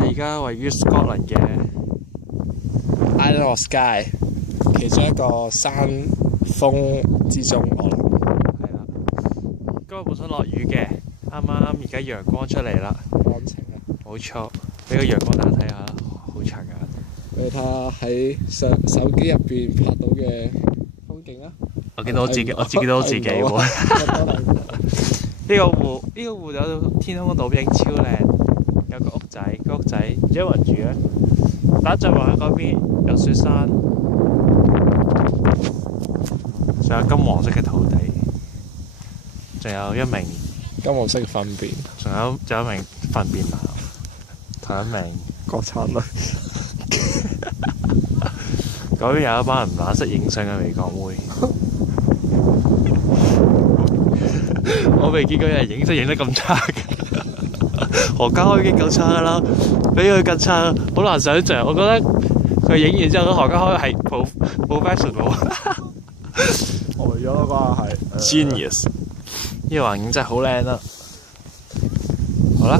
哋而家位於 Scotland 嘅 Island of Skye， 其中一個山峰之中，我諗係啦。今日本身落雨嘅，啱啱而家陽光出嚟啦，安晴啊！冇錯。俾個陽光大家睇下啦，好長眼。你睇下喺手機入邊拍到嘅風景啊！我見到我自己，我見到我自己喎。呢個湖有天空嘅倒影超靚，有個屋仔，唔知有冇人住咧。打再望喺嗰邊有雪山，仲有金黃色嘅土地，仲有一名金黃色嘅糞便，仲有一名糞便男，同一名國產女。嗰邊有一班唔懶識影相嘅美國妹。我未見過有人影相影得咁差嘅。何家開已經夠差㗎啦，比佢更差，好難想像。我覺得佢影完之後，何家開係professional。呆咗嗰個係 Genius。呢個環境真係好靚啦。好啦，